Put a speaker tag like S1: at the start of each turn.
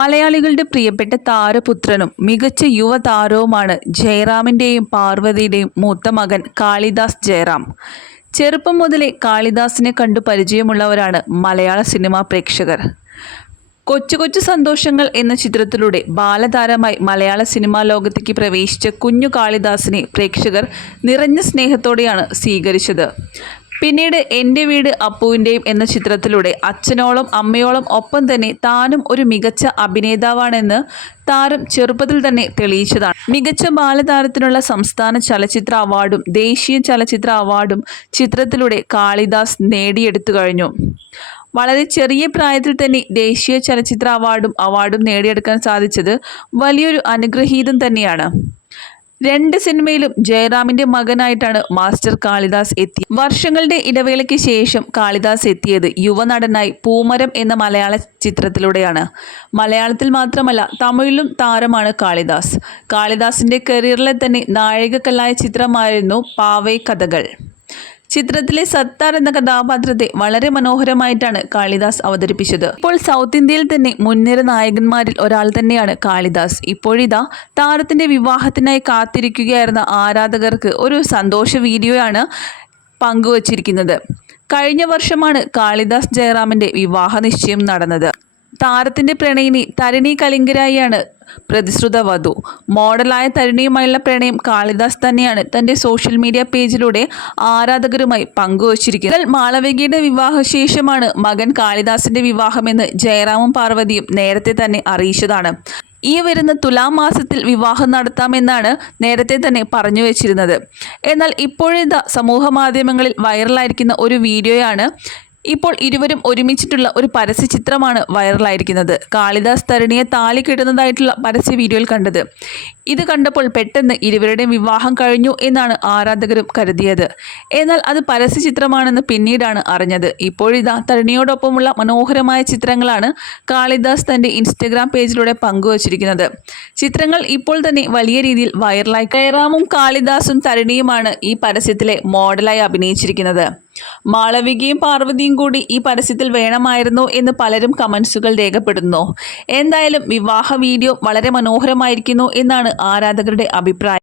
S1: മലയാളികളുടെ പ്രിയപ്പെട്ട താരപുത്രനും മികച്ച യുവതാരവുമാണ് ജയറാമിന്റെയും പാർവതിയുടെയും മൂത്ത മകൻ കാളിദാസ് ജയറാം. ചെറുപ്പം മുതലേ കാളിദാസിനെ കണ്ടു പരിചയമുള്ളവരാണ് മലയാള സിനിമാ പ്രേക്ഷകർ. കൊച്ചു കൊച്ചു സന്തോഷങ്ങൾ എന്ന ചിത്രത്തിലൂടെ ബാലതാരമായി മലയാള സിനിമാ ലോകത്തേക്ക് പ്രവേശിച്ച കുഞ്ഞു കാളിദാസിനെ പ്രേക്ഷകർ നിറഞ്ഞ സ്നേഹത്തോടെയാണ് സ്വീകരിച്ചത്. പിന്നീട് എന്റെ വീട് അപ്പുവിന്റെയും എന്ന ചിത്രത്തിലൂടെ അച്ഛനോളം അമ്മയോളം ഒപ്പം തന്നെ താനും ഒരു മികച്ച അഭിനേതാവാണെന്ന് താരം ചെറുപ്പത്തിൽ തന്നെ തെളിയിച്ചതാണ്. മികച്ച ബാലതാരത്തിനുള്ള സംസ്ഥാന ചലച്ചിത്ര അവാർഡും ദേശീയ ചലച്ചിത്ര അവാർഡും ചിത്രത്തിലൂടെ കാളിദാസ് നേടിയെടുത്തു കഴിഞ്ഞു. വളരെ ചെറിയ പ്രായത്തിൽ തന്നെ ദേശീയ ചലച്ചിത്ര അവാർഡും അവാർഡും നേടിയെടുക്കാൻ സാധിച്ചത് വലിയൊരു അനുഗ്രഹീതം തന്നെയാണ്. രണ്ട് സിനിമയിലും ജയറാമിന്റെ മകനായിട്ടാണ് മാസ്റ്റർ കാളിദാസ് എത്തി. വർഷങ്ങളുടെ ഇടവേളയ്ക്ക് ശേഷം കാളിദാസ് എത്തിയത് യുവനടനായി പൂമരം എന്ന മലയാള ചിത്രത്തിലൂടെയാണ്. മലയാളത്തിൽ മാത്രമല്ല തമിഴിലും താരമാണ് കാളിദാസ്. കാളിദാസിന്റെ കരിയറിലെ തന്നെ നാഴികക്കല്ലായ ചിത്രമായിരുന്നു പാവൈ കഥകൾ. ചിത്രത്തിലെ സത്താർ എന്ന കഥാപാത്രത്തെ വളരെ മനോഹരമായിട്ടാണ് കാളിദാസ് അവതരിപ്പിച്ചത്. ഇപ്പോൾ സൗത്ത് ഇന്ത്യയിൽ തന്നെ മുൻനിര നായകന്മാരിൽ ഒരാൾ തന്നെയാണ് കാളിദാസ്. ഇപ്പോഴിതാ താരത്തിന്റെ വിവാഹത്തിനായി കാത്തിരിക്കുകയായിരുന്ന ആരാധകർക്ക് ഒരു സന്തോഷ വീഡിയോയാണ് പങ്കുവച്ചിരിക്കുന്നത്. കഴിഞ്ഞ വർഷമാണ് കാളിദാസ് ജയറാമിന്റെ വിവാഹ നിശ്ചയം നടന്നത്. താരത്തിന്റെ പ്രണയിനി തരിണി കലിംഗരായിയാണ് പ്രതിശ്രുത വധു. മോഡലായ തരുണിയുമായുള്ള പ്രണയം കാളിദാസ് തന്നെയാണ് തന്റെ സോഷ്യൽ മീഡിയ പേജിലൂടെ ആരാധകരുമായി പങ്കുവച്ചിരിക്കുന്നത്. മാളവികയുടെ വിവാഹശേഷമാണ് മകൻ കാളിദാസിന്റെ വിവാഹമെന്ന് ജയറാമും പാർവതിയും നേരത്തെ തന്നെ അറിയിച്ചതാണ്. ഈ വരുന്ന തുലാം മാസത്തിൽ വിവാഹം നടത്താമെന്നാണ് നേരത്തെ തന്നെ പറഞ്ഞു വെച്ചിരുന്നത്. എന്നാൽ ഇപ്പോഴിതാ സമൂഹ മാധ്യമങ്ങളിൽ വൈറലായിരിക്കുന്ന ഒരു വീഡിയോയാണ് ഇപ്പോൾ ഇരുവരും ഒരുമിച്ചിട്ടുള്ള ഒരു പരസ്യ ചിത്രമാണ് വൈറലായിരിക്കുന്നത്. കാളിദാസ് തരണിയെ താലി കിട്ടുന്നതായിട്ടുള്ള പരസ്യ വീഡിയോയിൽ കണ്ടത്. ഇത് കണ്ടപ്പോൾ പെട്ടെന്ന് ഇരുവരുടെയും വിവാഹം കഴിഞ്ഞു എന്നാണ് ആരാധകരും കരുതിയത്. എന്നാൽ അത് പരസ്യ ചിത്രമാണെന്ന് പിന്നീടാണ് അറിഞ്ഞത്. ഇപ്പോഴിതാ തരണിയോടൊപ്പമുള്ള മനോഹരമായ ചിത്രങ്ങളാണ് കാളിദാസ് തന്റെ ഇൻസ്റ്റഗ്രാം പേജിലൂടെ പങ്കുവച്ചിരിക്കുന്നത്. ചിത്രങ്ങൾ ഇപ്പോൾ തന്നെ വലിയ രീതിയിൽ വൈറലായി. കയറാമും കാളിദാസും തരണിയുമാണ് ഈ പരസ്യത്തിലെ മോഡലായി അഭിനയിച്ചിരിക്കുന്നത്. മാളവികയും പാർവതിയും കൂടി ഈ പരസ്യത്തിൽ വേണമായിരുന്നു എന്ന് പലരും കമൻസുകൾ രേഖപ്പെടുന്നു. എന്തായാലും വിവാഹ വീഡിയോ വളരെ മനോഹരമായിരിക്കുന്നു എന്നാണ് ആരാധകരുടെ അഭിപ്രായം.